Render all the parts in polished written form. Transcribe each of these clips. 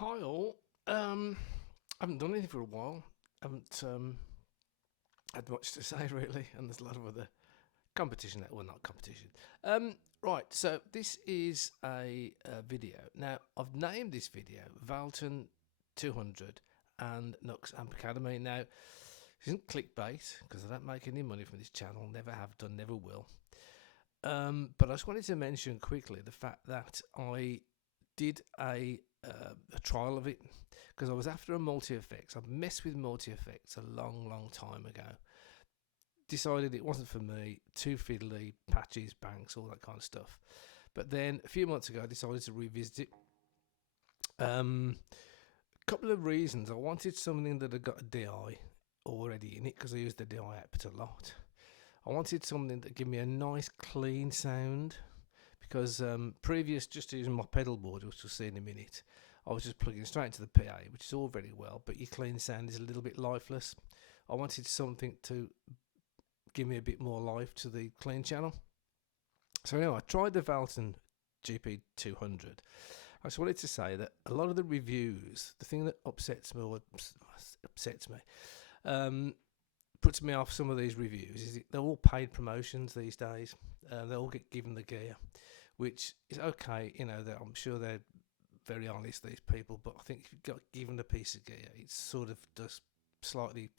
Hi all. I haven't done anything for a while. Haven't had much to say really, and there's a lot of other competition. Well, not competition. Right. So this is a video. Now I've named this video Valeton 200 and Nux Amp Academy. Now, it isn't clickbait because I don't make any money from this channel. Never have done. Never will. But I just wanted to mention quickly the fact that I did a trial of it because I was after a multi-effects. I've messed with multi-effects a long time ago. Decided it wasn't for me. Too fiddly, patches, banks, all that kind of stuff. But then a few months ago, I decided to revisit it. A couple of reasons. I wanted something that had got a DI already in it because I use the DI output a lot. I wanted something that gave me a nice clean sound because previous just using my pedal board, which we'll see in a minute, I was just plugging straight into the PA, which is all very well, but your clean sound is a little bit lifeless. I wanted something to give me a bit more life to the clean channel. So anyway, I tried the Valeton GP 200. I just wanted to say that a lot of the reviews, the thing that upsets me, puts me off some of these reviews is they're all paid promotions these days. They all get given the gear, which is okay. You know, I'm sure they're very honest, these people, but I think if you got given a piece of gear, it sort of does slightly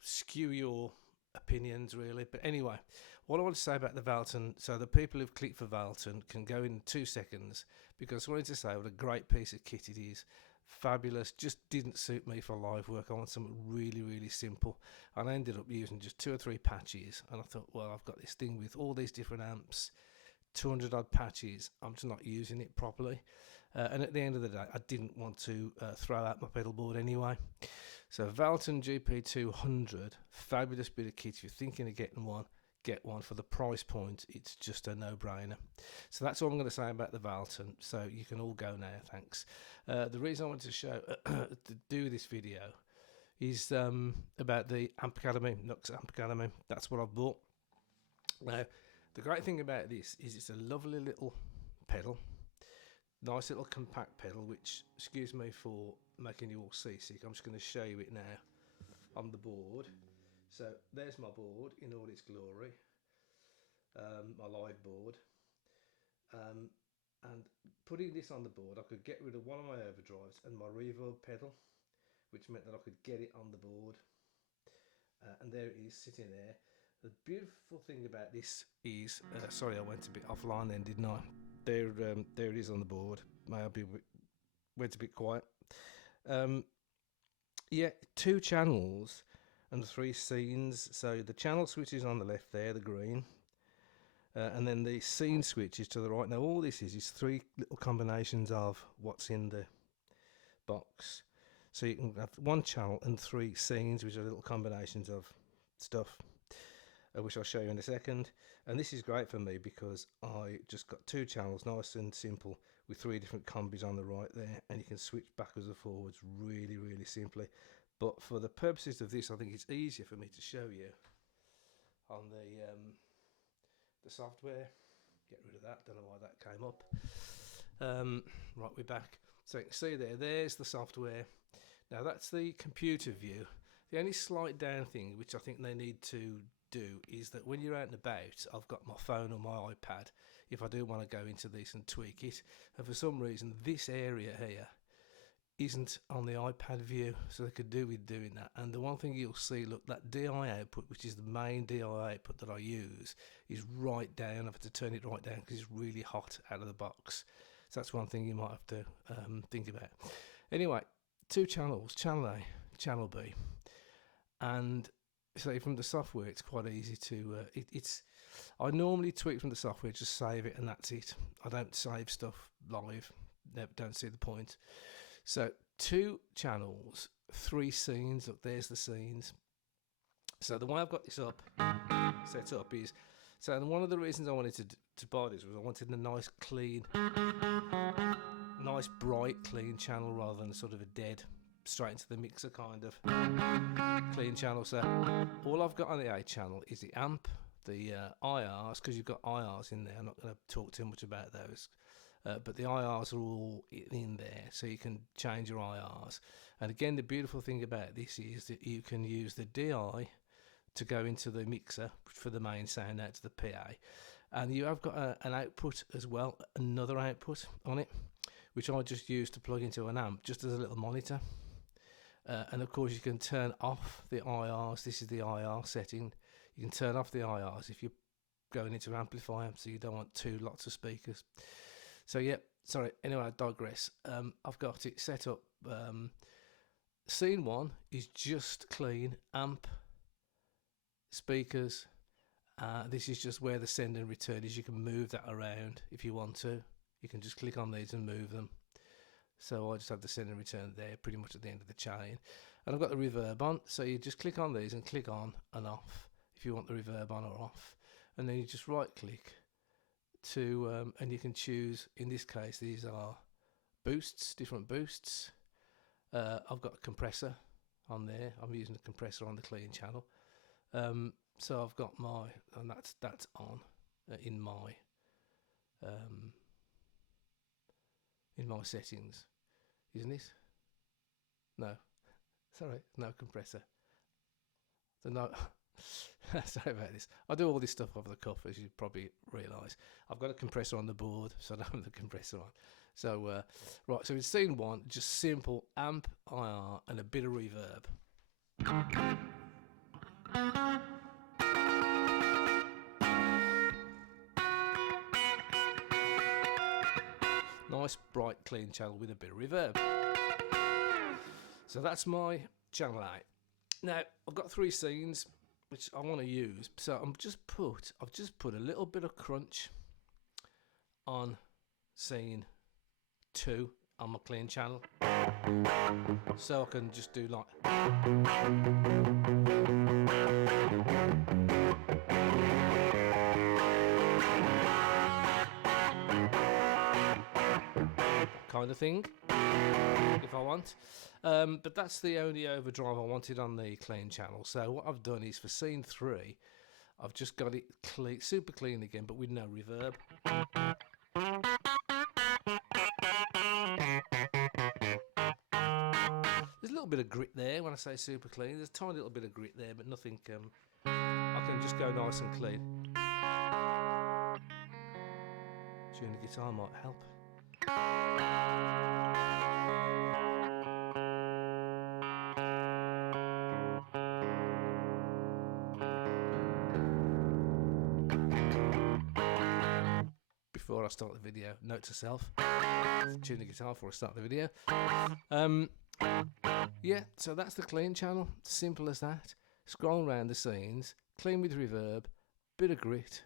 skew your opinions, really. But anyway, what I want to say about the Valeton, so the people who've clicked for Valeton can go in 2 seconds, because I wanted to say what a great piece of kit it is. Fabulous, just didn't suit me for live work. I want something really simple, and I ended up using just 2 or 3 patches, and I thought, well, I've got this thing with all these different amps, 200 odd patches, I'm just not using it properly, and at the end of the day I didn't want to throw out my pedal board anyway. So Valeton GP 200, fabulous bit of kit. If you're thinking of getting one, get one. For the price point, it's just a no-brainer. So that's all I'm going to say about the Valeton, so you can all go now, thanks. The reason I wanted to show to do this video is about the Amp Academy, Nux Amp Academy. That's what I've bought. Now, the great thing about this is it's a lovely little pedal, nice little compact pedal, which, excuse me for making you all seasick, I'm just going to show you it now on the board. So there's my board in all its glory, my live board, and putting this on the board, I could get rid of one of my overdrives and my reverb pedal, which meant that I could get it on the board, and there it is sitting there. The beautiful thing about this is, sorry, I went a bit offline then, didn't I? There it is on the board. Maybe went a bit quiet. Yeah, 2 channels and 3 scenes. So the channel switch is on the left there, the green, and then the scene switch is to the right. Now all this is 3 little combinations of what's in the box. So you can have 1 channel and 3 scenes, which are little combinations of stuff, which I'll show you in a second. And this is great for me because I just got 2 channels, nice and simple, with 3 different combis on the right there, and you can switch backwards and forwards really simply. But for the purposes of this, I think it's easier for me to show you on the software. Get rid of that, don't know why that came up. Right, we're back. So you can see there's the software. Now that's the computer view. The only slight down thing which I think they need to do is that when you're out and about, I've got my phone or my iPad if I do want to go into this and tweak it, and for some reason this area here isn't on the iPad view, so they could do with doing that. And the one thing you'll see, look, that DI output, which is the main DI output that I use, is right down. I've had to turn it right down because it's really hot out of the box. So that's one thing you might have to think about. Anyway, 2 channels, channel A, channel B, and so from the software it's quite easy to I normally tweak from the software, just save it and that's it. I don't save stuff live, don't see the point. So 2 channels, 3 scenes. Look, there's the scenes. So the way I've got this set up is, so one of the reasons I wanted to buy this was I wanted a nice clean, nice bright clean channel rather than sort of a dead straight into the mixer kind of clean channel. So all I've got on the A channel is the amp, the IRs, because you've got IRs in there. I'm not going to talk too much about those. but the IRs are all in there, so you can change your IRs. And again, the beautiful thing about this is that you can use the DI to go into the mixer for the main sound out to the PA, and you have got an output as well, another output on it, which I just use to plug into an amp just as a little monitor. And of course you can turn off the IRs. This is the IR setting. You can turn off the IRs if you're going into an amplifier, so you don't want lots of speakers. So yeah, sorry, anyway, I digress. I've got it set up. Scene 1 is just clean amp, speakers. This is just where the send and return is. You can move that around if you want to. You can just click on these and move them. So I just have the send and return there pretty much at the end of the chain. And I've got the reverb on, so you just click on these and click on and off if you want the reverb on or off. And then you just right click to, and you can choose, in this case, these are boosts, different boosts. I've got a compressor on there. I'm using a compressor on the clean channel. So I've got my, and that's on in my settings, isn't it? No, sorry, no compressor. So no, sorry about this. I do all this stuff off the cuff, as you probably realise. I've got a compressor on the board, so I don't have the compressor on. So right, so in scene 1, just simple amp, IR, and a bit of reverb. Nice, bright, clean channel with a bit of reverb. So that's my channel 8. Now I've got 3 scenes which I want to use, so I've just put a little bit of crunch on scene 2 on my clean channel, so I can just do like kind of thing if I want, but that's the only overdrive I wanted on the clean channel. So what I've done is for scene 3 I've just got it clean, super clean again, but with no reverb. There's a little bit of grit there when I say super clean. There's a tiny little bit of grit there, but nothing. I can just go nice and clean. Tuning the guitar might help. Before I start the video, note to self: tune the guitar before I start the video. Yeah, so that's the clean channel. Simple as that. Scroll around the scenes, clean with reverb, bit of grit,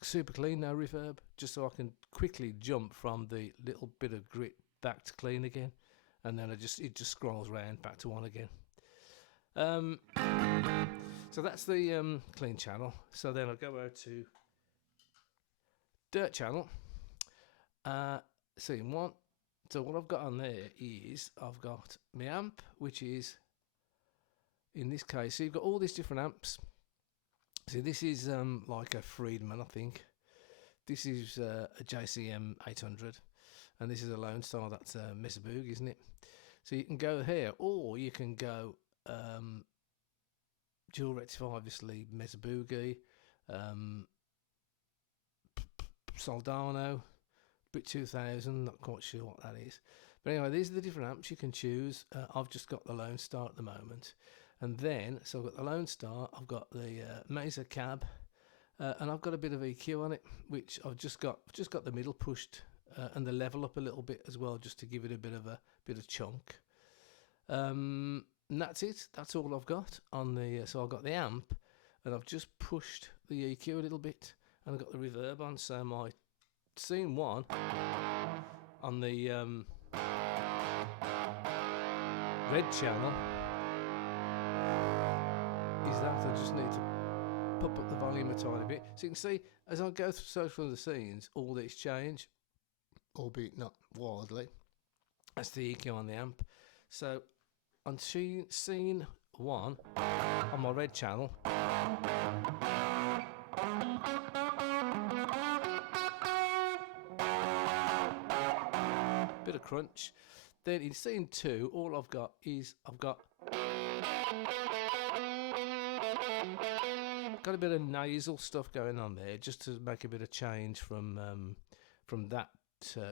super clean, no reverb, just so I can quickly jump from the little bit of grit back to clean again, and then it just scrolls around back to on again. So that's the clean channel. So then I'll go over to dirt channel, scene 1. So what I've got on there is I've got my amp, which is, in this case, so you've got all these different amps. So this is like a Friedman, I think. This is a JCM 800, and this is a Lone Star. That's a Mesa Boogie, isn't it? So you can go here, or you can go dual rectify, obviously Mesa Boogie, Soldano, Brit 2000, not quite sure what that is. But anyway, these are the different amps you can choose. I've just got the Lone Star at the moment. And then, so I've got the Lone Star, I've got the Mesa Cab, and I've got a bit of EQ on it, which I've just got the middle pushed and the level up a little bit as well, just to give it a bit of chunk. And that's it. That's all I've got on the. So I've got the amp, and I've just pushed the EQ a little bit, and I've got the reverb on. So my scene 1 on the red channel is that. I just need to pop up the volume a tiny bit, so you can see as I go through the scenes, all these change, albeit not wildly. That's the EQ on the amp. So on scene 1 on my red channel, bit of crunch. Then in scene 2, all I've got is I've got a bit of nasal stuff going on there, just to make a bit of change from that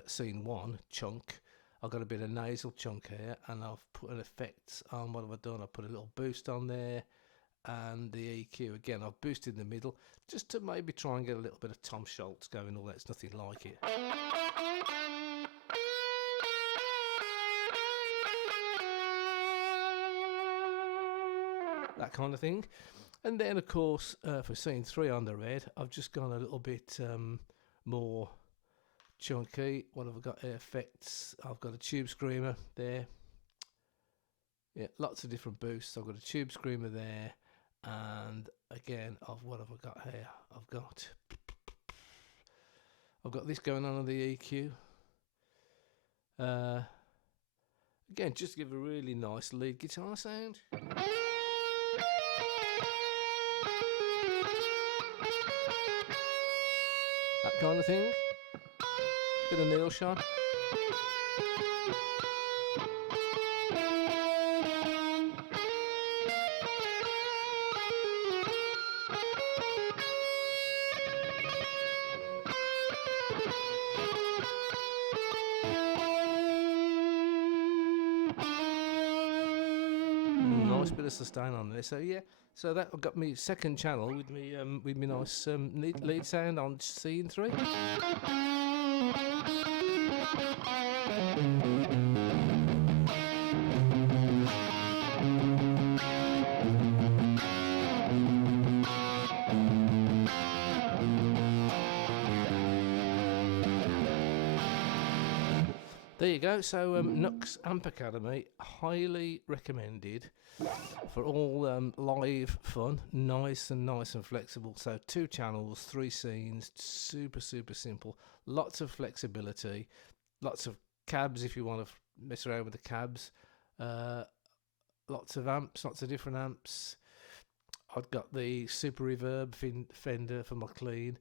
scene 1 chunk. I've got a bit of nasal chunk here, and I've put an effect on. What have I done? I've put a little boost on there, and the EQ again. I've boosted the middle just to maybe try and get a little bit of Tom Schultz going. All that's nothing like it. That kind of thing. And then, of course, for scene 3 on the red, I've just gone a little bit more chunky. What have I got here? Effects. I've got a tube screamer there. Yeah, lots of different boosts. I've got a tube screamer there. And again, what have I got here? I've got this going on the EQ. Again, just to give a really nice lead guitar sound. That kind of thing. Bit of Neil shot. Nice bit of sustain on there. So yeah, so that got me second channel with me nice lead sound on scene 3. There you go. So Nix Amp Academy, highly recommended for all live fun, nice and flexible. So 2 channels, 3 scenes, super simple. Lots of flexibility, lots of cabs if you want to mess around with the cabs. Lots of amps, lots of different amps. I've got the super reverb Fender for my clean.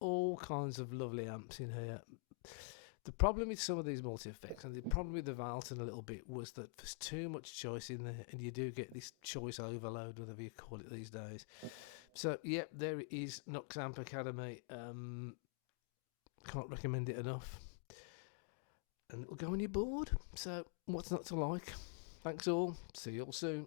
All kinds of lovely amps in here. The problem with some of these multi-effects, and the problem with the Valeton a little bit, was that there's too much choice in there, and you do get this choice overload, whatever you call it these days. So, yep, there it is, Nix Amp Academy. Can't recommend it enough. And it'll go on your board. So, what's not to like? Thanks all. See you all soon.